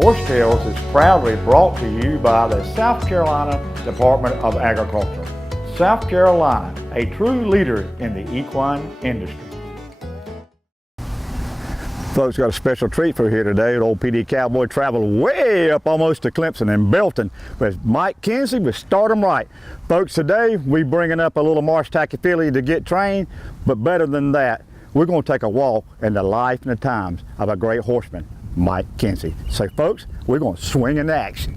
Horsetails is proudly brought to you by the South Carolina Department of Agriculture. South Carolina, a true leader in the equine industry. Folks, got a special treat for you here today. An old PD Cowboy traveled way up almost to Clemson and Belton with Mike Kinsey with Start 'em Right. Folks, today we bringing up a little Marsh Tacky filly to get trained, but better than that, we're going to take a walk in the life and the times of a great horseman, Mike Kinsey. So folks, we're going to swing into action.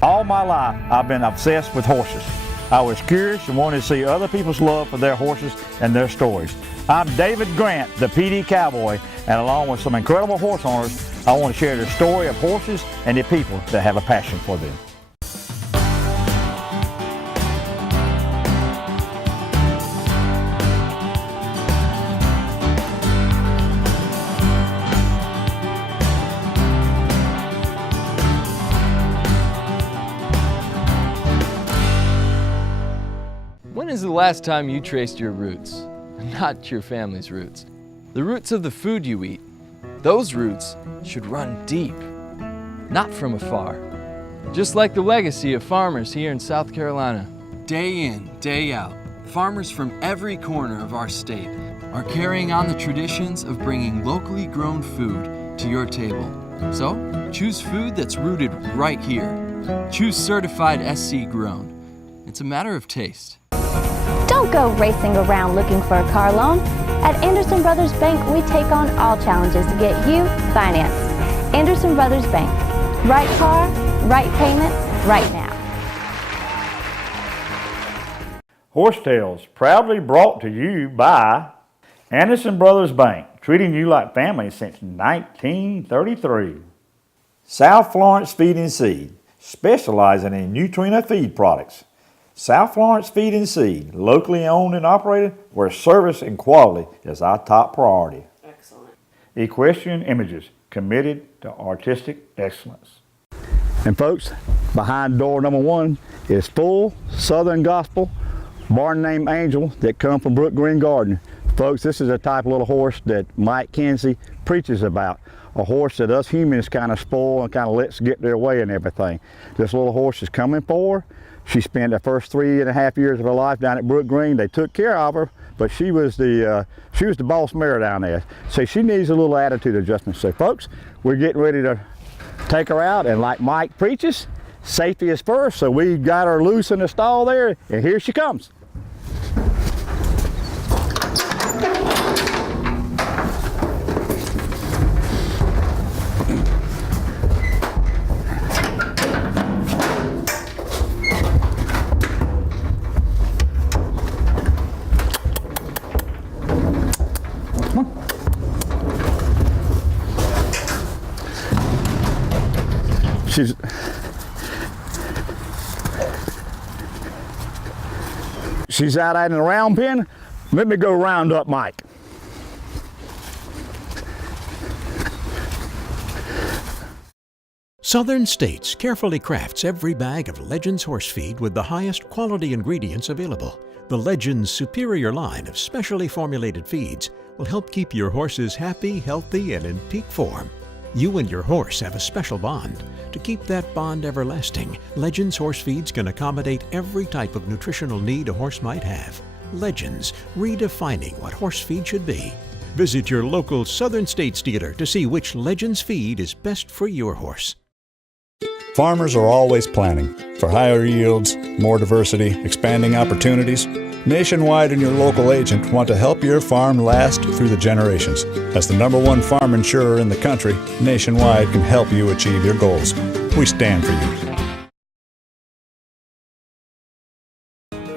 All my life, I've been obsessed with horses. I was curious and wanted to see other people's love for their horses and their stories. I'm David Grant, the PD Cowboy, and along with some incredible horse owners, I want to share the story of horses and the people that have a passion for them. When is the last time you traced your roots? Not your family's roots. The roots of the food you eat. Those roots should run deep, not from afar. Just like the legacy of farmers here in South Carolina. Day in, day out, farmers from every corner of our state are carrying on the traditions of bringing locally grown food to your table. So, choose food that's rooted right here. Choose certified SC grown. It's a matter of taste. Don't go racing around looking for a car loan. At Anderson Brothers Bank, we take on all challenges to get you financed. Anderson Brothers Bank. Right car, right payment, right now. Horsetails, proudly brought to you by Anderson Brothers Bank, treating you like family since 1933. South Florence Feed and Seed, specializing in Nutrient feed products. South Florence Feed and Seed, locally owned and operated, where service and quality is our top priority. Excellent. Equestrian Images, committed to artistic excellence. And folks, behind door number 1 is full Southern Gospel, barn named Angel, that come from Brook Green Garden. Folks, this is a type of little horse that Mike Kinsey preaches about. A horse that us humans kind of spoil and kind of lets get their way and everything. This little horse is coming for her. She spent the first 3.5 years of her life down at Brook Green. They took care of her, but she was the boss mare down there. So she needs a little attitude adjustment. So folks, we're getting ready to take her out, and like Mike preaches, safety is first. So we got her loose in the stall there, and here she comes. She's out in the round pen. Let me go round up Mike. Southern States carefully crafts every bag of Legends horse feed with the highest quality ingredients available. The Legends superior line of specially formulated feeds will help keep your horses happy, healthy, and in peak form. You and your horse have a special bond. To keep that bond everlasting, Legends horse feeds can accommodate every type of nutritional need a horse might have. Legends, redefining what horse feed should be. Visit your local Southern States dealer to see which Legends feed is best for your horse. Farmers are always planning for higher yields, more diversity, expanding opportunities. Nationwide and your local agent want to help your farm last through the generations. As the #1 farm insurer in the country, Nationwide can help you achieve your goals. We stand for you.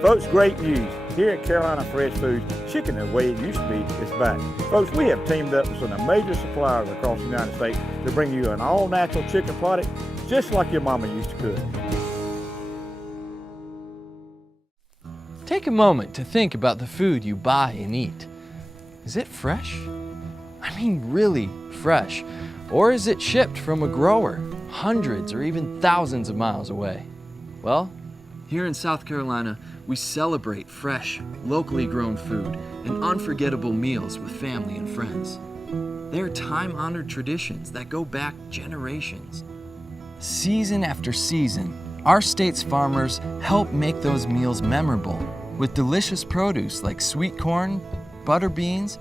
Folks, great news. Here at Carolina Fresh Foods, chicken the way it used to be is back. Folks, we have teamed up with some of the major suppliers across the United States to bring you an all-natural chicken product just like your mama used to cook. Take a moment to think about the food you buy and eat. Is it fresh? I mean really fresh. Or is it shipped from a grower hundreds or even thousands of miles away? Well, Here in South Carolina, we celebrate fresh, locally grown food and unforgettable meals with family and friends. They're time-honored traditions that go back generations. Season after season, our state's farmers help make those meals memorable with delicious produce like sweet corn, butter beans,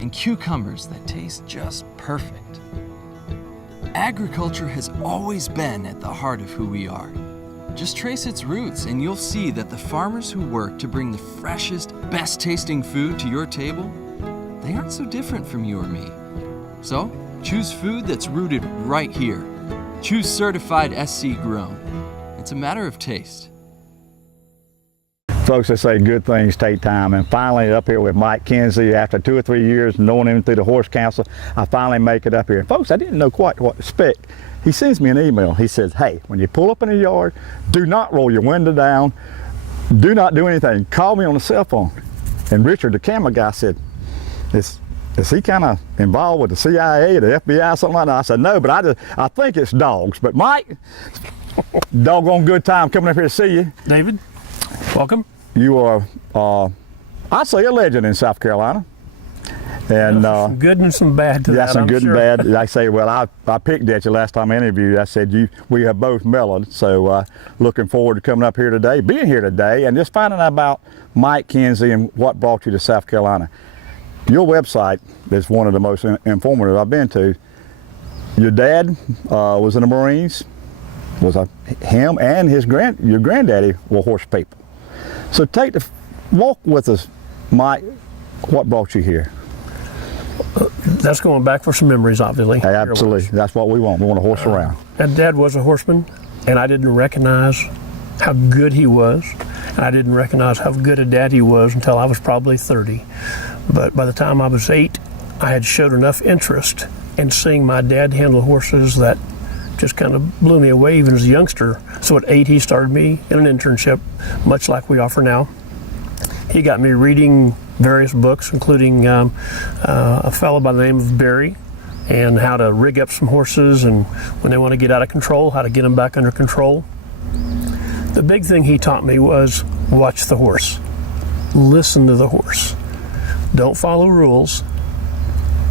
and cucumbers that taste just perfect. Agriculture has always been at the heart of who we are. Just trace its roots and you'll see that the farmers who work to bring the freshest, best tasting food to your table, they aren't so different from you or me. So, choose food that's rooted right here. Choose certified SC grown. It's a matter of taste. Folks, they say good things take time, and finally up here with Mike Kinsey, after 2 or 3 years knowing him through the Horse Council, I finally make it up here. And folks, I didn't know quite what to expect. He sends me an email. He says, hey, when you pull up in the yard, do not roll your window down. Do not do anything. Call me on the cell phone. And Richard, the camera guy, said, is he kind of involved with the CIA or the FBI, something like that? I said, no, but I think it's dogs. But Mike, doggone good time coming up here to see you. David, welcome. You are, I'd say, a legend in South Carolina. And some good and some bad to that, some I'm good sure. and bad. I say, well, I picked at you last time I interviewed you. I said, we have both mellowed. So looking forward to coming up here today, being here today, and just finding out about Mike Kinsey and what brought you to South Carolina. Your website is one of the most informative I've been to. Your dad was in the Marines. Him and your granddaddy were horse people. So walk with us, Mike. What brought you here? That's going back for some memories, obviously. Hey, absolutely. That's what we want. We want to horse around. And Dad was a horseman, and I didn't recognize how good he was. And I didn't recognize how good a dad he was until I was probably 30. But by the time I was 8, I had showed enough interest in seeing my dad handle horses that just kind of blew me away even as a youngster. So at 8, he started me in an internship, much like we offer now. He got me reading various books, including a fellow by the name of Barry, and how to rig up some horses, and when they want to get out of control, how to get them back under control. The big thing he taught me was watch the horse. Listen to the horse. Don't follow rules.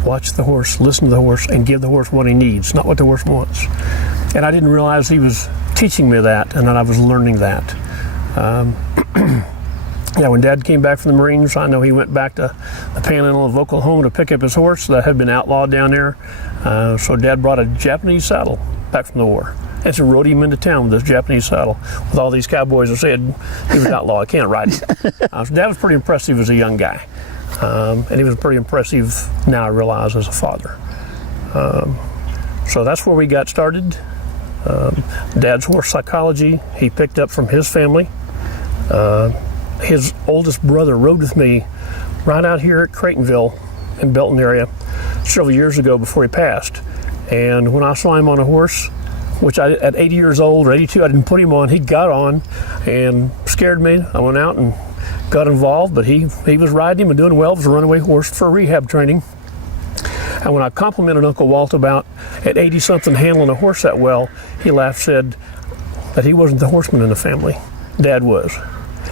Watch the horse, listen to the horse, and give the horse what he needs, not what the horse wants. And I didn't realize he was teaching me that, and that I was learning that. Yeah, when Dad came back from the Marines, I know he went back to the Panhandle of Oklahoma to pick up his horse that had been outlawed down there. So Dad brought a Japanese saddle back from the war. And so rode him into town with this Japanese saddle with all these cowboys that said he was outlawed, I can't ride him. So Dad was pretty impressive as a young guy. And he was pretty impressive, now I realize, as a father. So that's where we got started. Dad's horse psychology, he picked up from his family. His oldest brother rode with me right out here at Creightonville in Belton area several years ago before he passed. And when I saw him on a horse, which at 80 years old or 82, I didn't put him on, he got on and scared me. I went out and got involved, but he was riding him and doing well. It was a runaway horse for rehab training. And when I complimented Uncle Walt about at 80-something handling a horse that well, he laughed, said that he wasn't the horseman in the family. Dad was.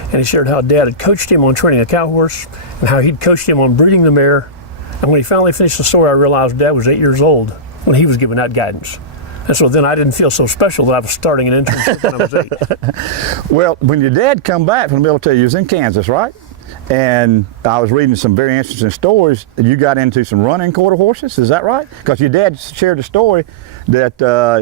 And he shared how Dad had coached him on training a cow horse and how he'd coached him on breeding the mare. And when he finally finished the story, I realized Dad was 8 years old when he was giving that guidance. And so then I didn't feel so special that I was starting an internship when I was 8. Well, when your dad come back from the military, you was in Kansas, right? And I was reading some very interesting stories. You got into some running quarter horses, is that right? Because your dad shared a story that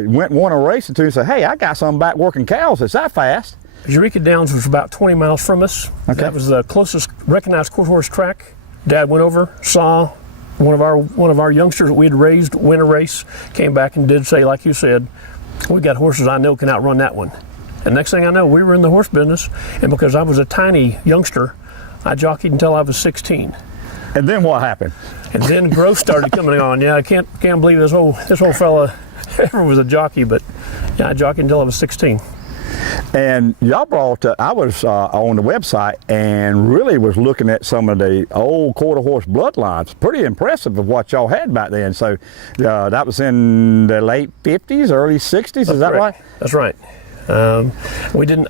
won a race or two and said, hey, I got some back working cows. Is that fast? Eureka Downs was about 20 miles from us. Okay. That was the closest recognized quarter horse track. Dad went over, saw one of our youngsters that we had raised win a race, came back and did say, like you said, we got horses I know can outrun that one. And next thing I know, we were in the horse business, and because I was a tiny youngster, I jockeyed until I was 16. And then what happened? And then growth started coming on. Yeah, I can't believe this whole fella ever was a jockey, but yeah, I jockeyed until I was 16. And y'all brought, I was on the website and really was looking at some of the old quarter horse bloodlines. Pretty impressive of what y'all had back then. So that was in the late 50s, early 60s, is that right? That's right. I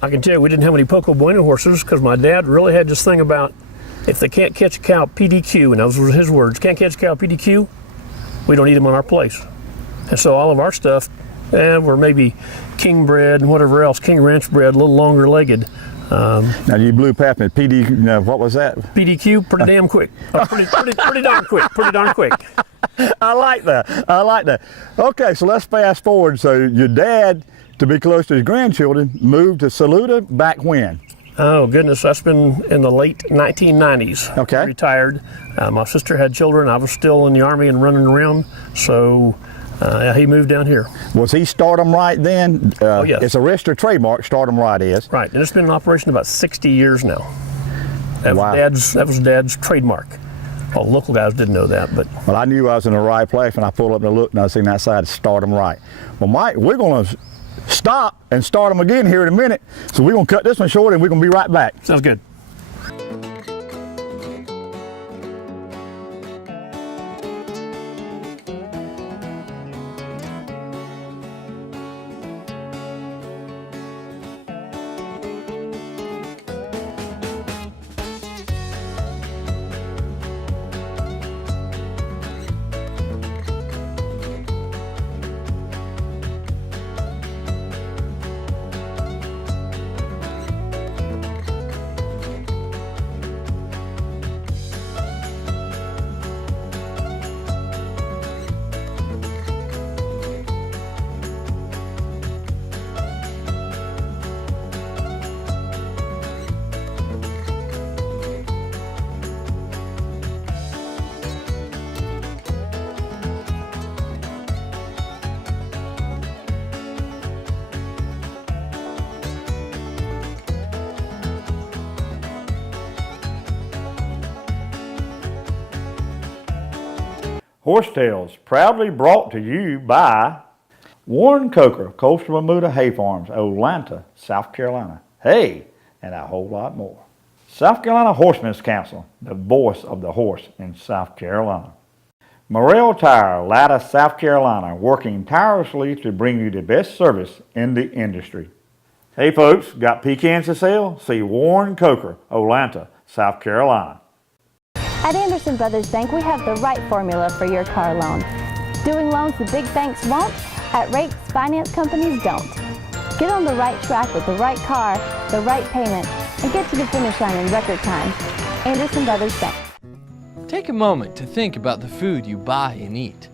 can tell you, we didn't have any Poco Bueno horses because my dad really had this thing about if they can't catch a cow PDQ, and those were his words, can't catch a cow PDQ, we don't eat them on our place. And so all of our stuff, we're maybe king bred and whatever else, king ranch bred, a little longer legged. Now you blew past me. PD, what was that? PDQ, pretty damn quick. Pretty darn quick. Pretty darn quick. I like that. I like that. Okay, so let's fast forward. So your dad, to be close to his grandchildren, moved to Saluda back when? Oh goodness, that's been in the late 1990s. Okay. Retired. My sister had children. I was still in the Army and running around. So he moved down here. Was he Start 'em Right then? Oh yes. It's a registered trademark, Start 'em Right is. Right, and it's been in operation about 60 years now. Wow. That was Dad's trademark. Well, local guys didn't know that, but. Well, I knew I was in the right place when I pulled up and looked, and I seen that side, Start 'em Right. Well, Mike, we're going to stop and start them again here in a minute. So we're going to cut this one short, and we're going to be right back. Sounds good. Horsetails, proudly brought to you by Warren Coker, Coastal Bermuda Hay Farms, Atlanta, South Carolina. Hay, and a whole lot more. South Carolina Horsemen's Council, the voice of the horse in South Carolina. Mare Tire, Latta, South Carolina, working tirelessly to bring you the best service in the industry. Hey folks, got pecans to sell? See Warren Coker, Atlanta, South Carolina. At Anderson Brothers Bank, we have the right formula for your car loan. Doing loans the big banks won't, at rates finance companies don't. Get on the right track with the right car, the right payment, and get to the finish line in record time. Anderson Brothers Bank. Take a moment to think about the food you buy and eat.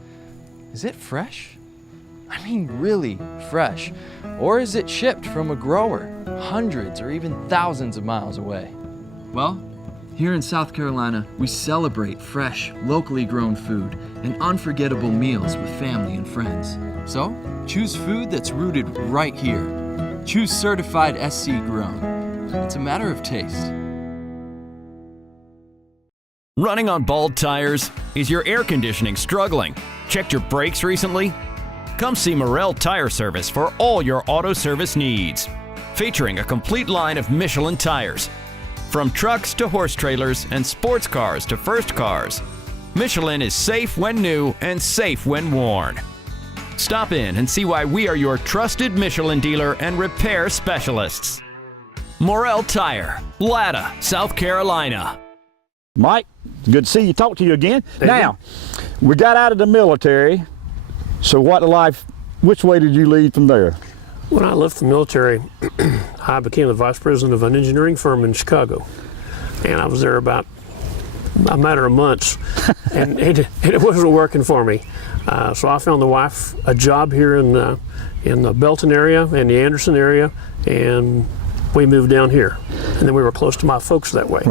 Is it fresh? I mean really fresh. Or is it shipped from a grower, hundreds or even thousands of miles away? Well, here in South Carolina, we celebrate fresh, locally grown food and unforgettable meals with family and friends. So, choose food that's rooted right here. Choose certified SC grown. It's a matter of taste. Running on bald tires? Is your air conditioning struggling? Checked your brakes recently? Come see Morrell Tire Service for all your auto service needs. Featuring a complete line of Michelin tires. From trucks to horse trailers and sports cars to first cars, Michelin is safe when new and safe when worn. Stop in and see why we are your trusted Michelin dealer and repair specialists. Morrell Tire, Latta, South Carolina. Mike, good to see you, talk to you again. Now, we got out of the military, so which way did you lead from there? When I left the military, I became the vice president of an engineering firm in Chicago. And I was there about a matter of months, and it wasn't working for me. So I found the wife a job here in the Belton area and the Anderson area, and we moved down here. And then we were close to my folks that way.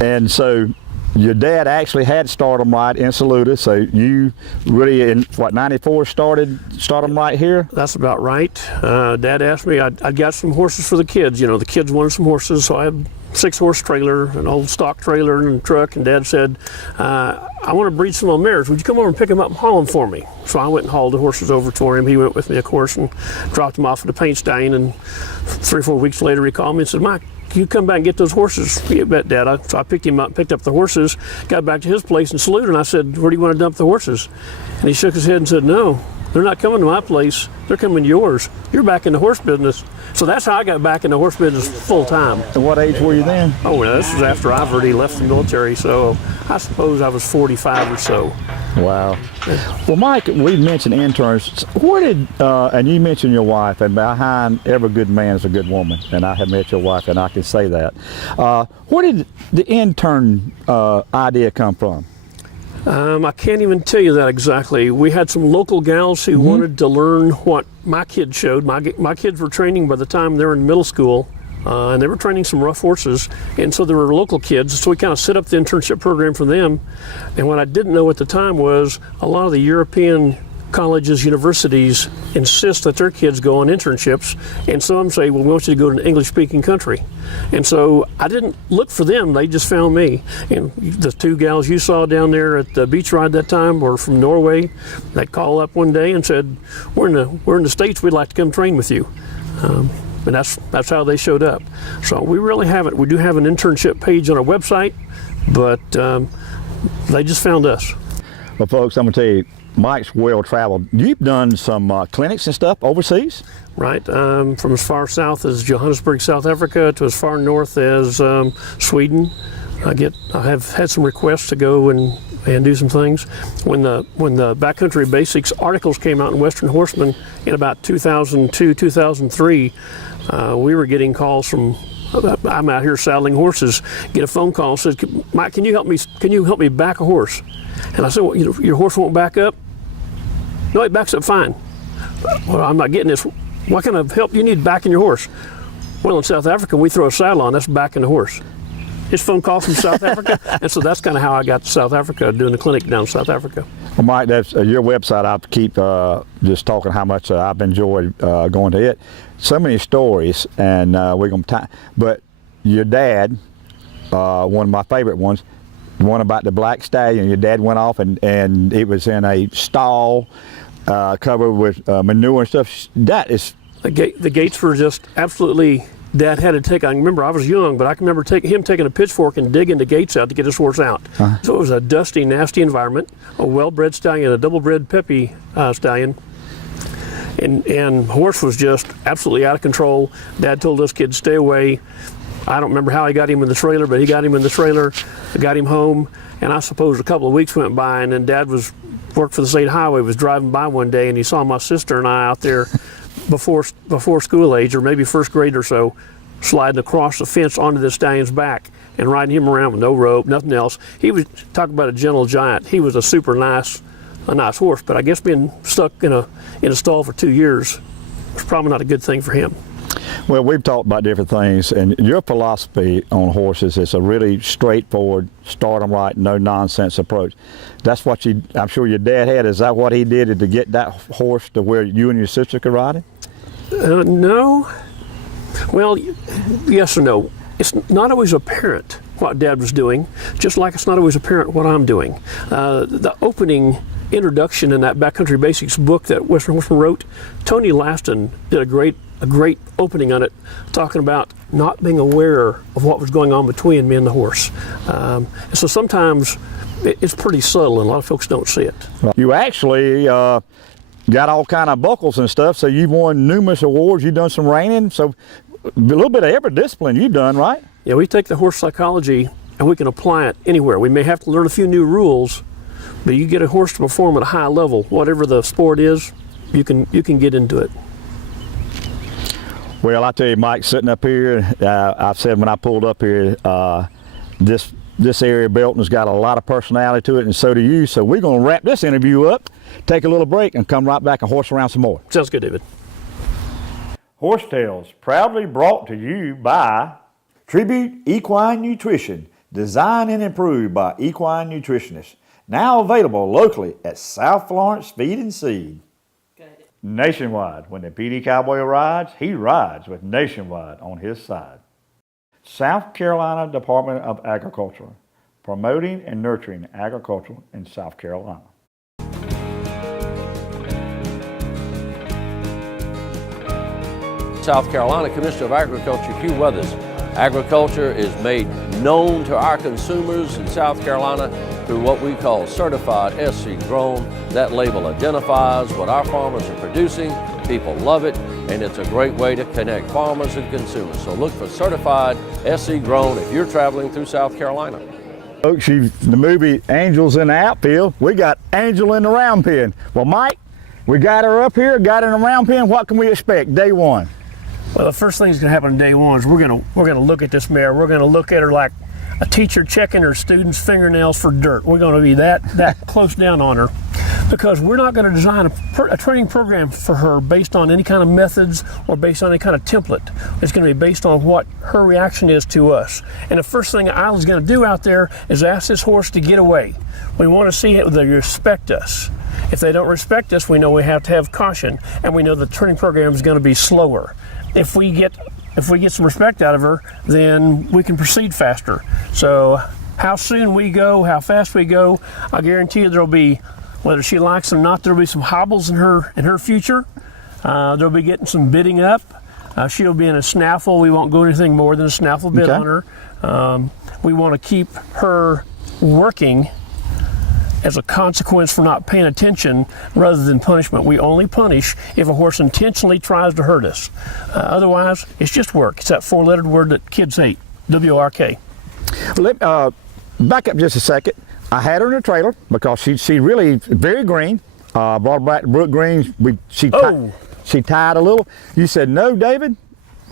And so your dad actually had Start 'em Right in Saluda, so you really in 94 started Start 'em Right here? That's about right. Dad asked me, I'd got some horses for the kids. You know, the kids wanted some horses, so I had a 6-horse trailer, an old stock trailer and a truck, and Dad said, I want to breed some old mares. Would you come over and pick them up and haul them for me? So I went and hauled the horses over for him. He went with me, of course, and dropped them off at the paint stain, and 3 or 4 weeks later he called me and said, Mike, can you come back and get those horses? You bet, Dad. So I picked him up, picked up the horses, got back to his place in Saluda, and I said, where do you want to dump the horses? And he shook his head and said, no, they're not coming to my place. They're coming to yours. You're back in the horse business. So that's how I got back in the horse business full time. And what age were you then? Oh, well, this was after I've already left the military, so I suppose I was 45 or so. Wow. Well, Mike, we mentioned interns. Where did, and you mentioned your wife, and behind every good man is a good woman, and I have met your wife, and I can say that. Where did the intern idea come from? I can't even tell you that exactly. We had some local gals who wanted to learn what my kids showed. My kids were training by the time they were in middle school, and they were training some rough horses, and so there were local kids, so we kind of set up the internship program for them. And what I didn't know at the time was a lot of the European colleges, universities insist that their kids go on internships, and some say, well, we want you to go to an English-speaking country. And so I didn't look for them, they just found me. And the two gals you saw down there at the beach ride that time were from Norway. They called up one day and said, we're in the States, we'd like to come train with you. And that's how they showed up. So we really haven't. We do have an internship page on our website, but they just found us. Well, folks, I'm going to tell you, Mike's well-traveled. You've done some clinics and stuff overseas? Right, from as far south as Johannesburg, South Africa, to as far north as Sweden. I have had some requests to go and do some things. When the Backcountry Basics articles came out in Western Horseman in about 2002, 2003, we were getting calls from, I'm out here saddling horses, get a phone call and says, Mike, can you help me back a horse? And I said, well, your horse won't back up? No, it backs up fine. Well, I'm not getting this. What kind of help do you need backing your horse? Well, in South Africa, we throw a saddle on, that's backing the horse. His phone call from South Africa, and so that's kind of how I got to South Africa, doing the clinic down in South Africa. Well, Mike, that's your website. I have to keep just talking how much I've enjoyed going to it. So many stories, and we're going to. But your dad, one of my favorite ones, the one about the black stallion. Your dad went off, and it was in a stall covered with manure and stuff. That is the gates were just absolutely. Dad had to take, I remember I was young, but I can remember him taking a pitchfork and digging the gates out to get his horse out. So it was a dusty, nasty environment, a well-bred stallion, a double-bred Peppy stallion. And horse was just absolutely out of control. Dad told us kids, stay away. I don't remember how he got him in the trailer, but he got him in the trailer, got him home, and I suppose a couple of weeks went by, and then Dad worked for the state highway, was driving by one day, and he saw my sister and I out there before school age, or maybe first grade or so, sliding across the fence onto the stallion's back and riding him around with no rope, nothing else. He was, talk about a gentle giant. He was a super nice horse, but I guess being stuck in a stall for 2 years was probably not a good thing for him. Well, we've talked about different things, and your philosophy on horses is a really straightforward, start them right, no nonsense approach. That's what I'm sure your dad had. Is that what he did to get that horse to where you and your sister could ride it? No. Well, yes or no. It's not always apparent what Dad was doing, just like it's not always apparent what I'm doing. The opening introduction in that Backcountry Basics book that Western Horseman wrote, Tony Laston did a great opening on it, talking about not being aware of what was going on between me and the horse. So sometimes it's pretty subtle, and a lot of folks don't see it. You actually got all kind of buckles and stuff, so you've won numerous awards. You've done some reining, so a little bit of every discipline you've done, right? Yeah, we take the horse psychology and we can apply it anywhere. We may have to learn a few new rules, but you get a horse to perform at a high level, whatever the sport is, you can get into it. Well, I tell you, Mike, sitting up here, I've said when I pulled up here, this area of Belton's got a lot of personality to it, and so do you. So we're going to wrap this interview up, take a little break, and come right back and horse around some more. Sounds good, David. Horse Tales, proudly brought to you by Tribute Equine Nutrition, designed and improved by equine nutritionists. Now available locally at South Florence Feed and Seed. Nationwide, when the PD Cowboy rides, he rides with Nationwide on his side. South Carolina Department of Agriculture, promoting and nurturing agriculture in South Carolina. South Carolina Commissioner of Agriculture Hugh Weathers. Agriculture is made known to our consumers in South Carolina through what we call certified SC grown. That label identifies what our farmers are producing. People love it, and it's a great way to connect farmers and consumers. So look for certified SC grown if you're traveling through South Carolina. Folks, the movie Angels in the Outfield, we got Angel in the round pen. Well, Mike, we got her up here, got her in the round pen. What can we expect day one? Well, the first thing that's going to happen on day one is we're going to look at this mare. We're going to look at her like a teacher checking her students' fingernails for dirt. We're going to be that close down on her, because we're not going to design a training program for her based on any kind of methods or based on any kind of template. It's going to be based on what her reaction is to us. And the first thing Isla's going to do out there is ask this horse to get away. We want to see if they respect us. If they don't respect us, we know we have to have caution, and we know the training program is going to be slower. If we get some respect out of her, then we can proceed faster. So how soon we go, how fast we go, I guarantee you there'll be, whether she likes it or not, there'll be some hobbles in her future. There'll be getting some bidding up. She'll be in a snaffle. We won't go anything more than a snaffle bid on her. We want to keep her working as a consequence for not paying attention rather than punishment. We only punish if a horse intentionally tries to hurt us. Otherwise, it's just work. It's that four-lettered word that kids hate, W-O-R-K. Back up just a second. I had her in a trailer because she really very green. Brought her back to Brook Green. She tied a little. You said, no, David.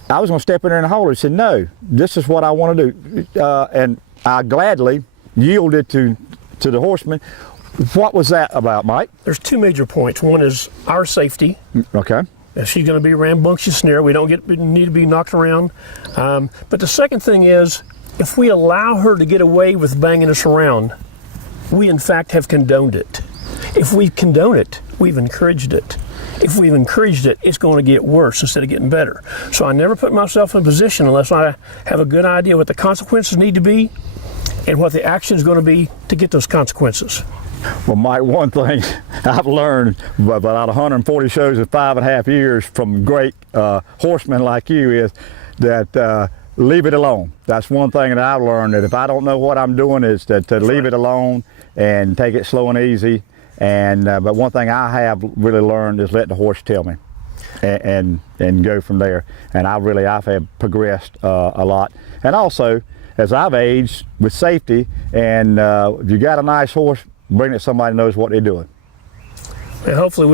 I was going to step in there and hold her. He said, no, this is what I want to do. And I gladly yielded to the horseman. What was that about, Mike? There's two major points. One is our safety. Okay. She's going to be rambunctious near. We don't need to be knocked around. But the second thing is, if we allow her to get away with banging us around, we in fact have condoned it. If we condone it, we've encouraged it. If we've encouraged it, it's going to get worse instead of getting better. So I never put myself in a position unless I have a good idea what the consequences need to be and what the action is going to be to get those consequences. Well, Mike, one thing I've learned about 140 shows in 5.5 years from great horsemen like you is that leave it alone. That's one thing that I've learned, that if I don't know what I'm doing, is to leave it alone and take it slow and easy. And but one thing I have really learned is let the horse tell me, and go from there. And I've progressed a lot. And also, as I've aged with safety, and if you got a nice horse, bring it to somebody who knows what they're doing. And hopefully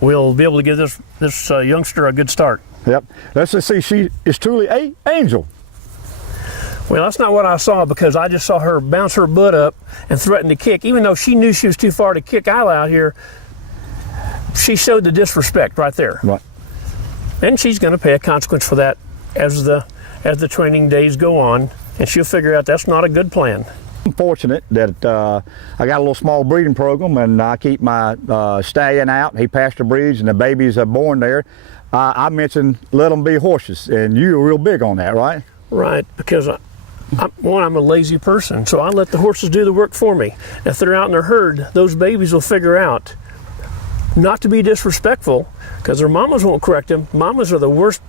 we'll be able to give this youngster a good start. Yep. Let's just see, she is truly an angel. Well, that's not what I saw, because I just saw her bounce her butt up and threaten to kick. Even though she knew she was too far to kick Isla out here, she showed the disrespect right there. Right. And she's going to pay a consequence for that as the training days go on, and she'll figure out that's not a good plan. I'm fortunate that I got a little small breeding program, and I keep my stallion out. He pasture breeds, and the babies are born there. I mentioned let them be horses, and you're real big on that, right? Right, because I'm a lazy person, so I let the horses do the work for me. If they're out in their herd, those babies will figure out not to be disrespectful, because their mamas won't correct them. Mamas are the worst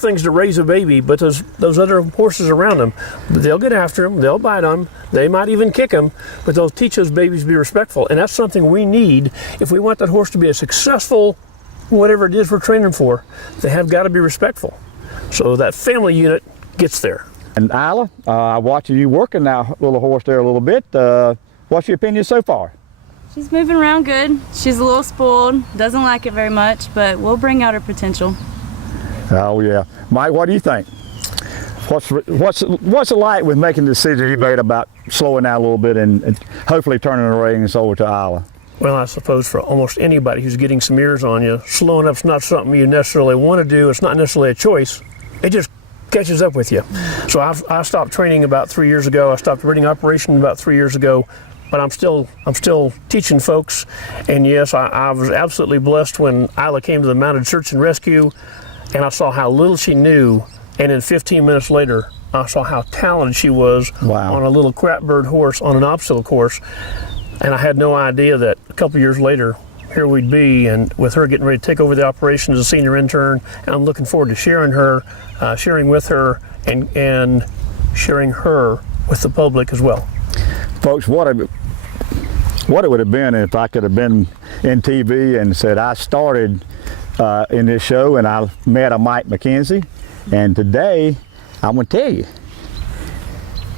things to raise a baby, but those other horses around them, they'll get after them, they'll bite them, they might even kick them, but they'll teach those babies to be respectful. And that's something we need if we want that horse to be a successful, whatever it is we're training for. They have got to be respectful. So that family unit gets there. And Isla, I watched you working that little horse there a little bit. What's your opinion so far? She's moving around good. She's a little spoiled, doesn't like it very much, but we'll bring out her potential. Oh yeah. Mike, what do you think? What's it like with making the decision you made about slowing down a little bit and hopefully turning the reins over to Isla? Well, I suppose for almost anybody who's getting some ears on you, slowing up's not something you necessarily want to do. It's not necessarily a choice. It just catches up with you. So I stopped training about 3 years ago. I stopped breeding operation about 3 years ago, but I'm still teaching folks. And yes, I was absolutely blessed when Isla came to the mounted search and rescue, and I saw how little she knew, and then 15 minutes later, I saw how talented she was on a little crapbird horse on an obstacle course. And I had no idea that a couple years later, here we'd be, and with her getting ready to take over the operation as a senior intern, and I'm looking forward to sharing with her, and sharing her with the public as well. Folks, what it would have been if I could have been in TV and said I started in this show and I met a Mike Kinsey, and today I'm going to tell you,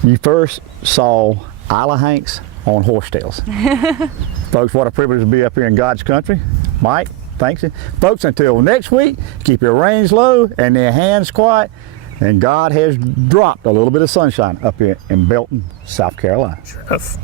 you first saw Isle of Hanks on horsetails. Folks, what a privilege to be up here in God's country. Mike, thanks you. Folks, until next week, keep your reins low and your hands quiet. And God has dropped a little bit of sunshine up here in Belton, South Carolina. Sure enough.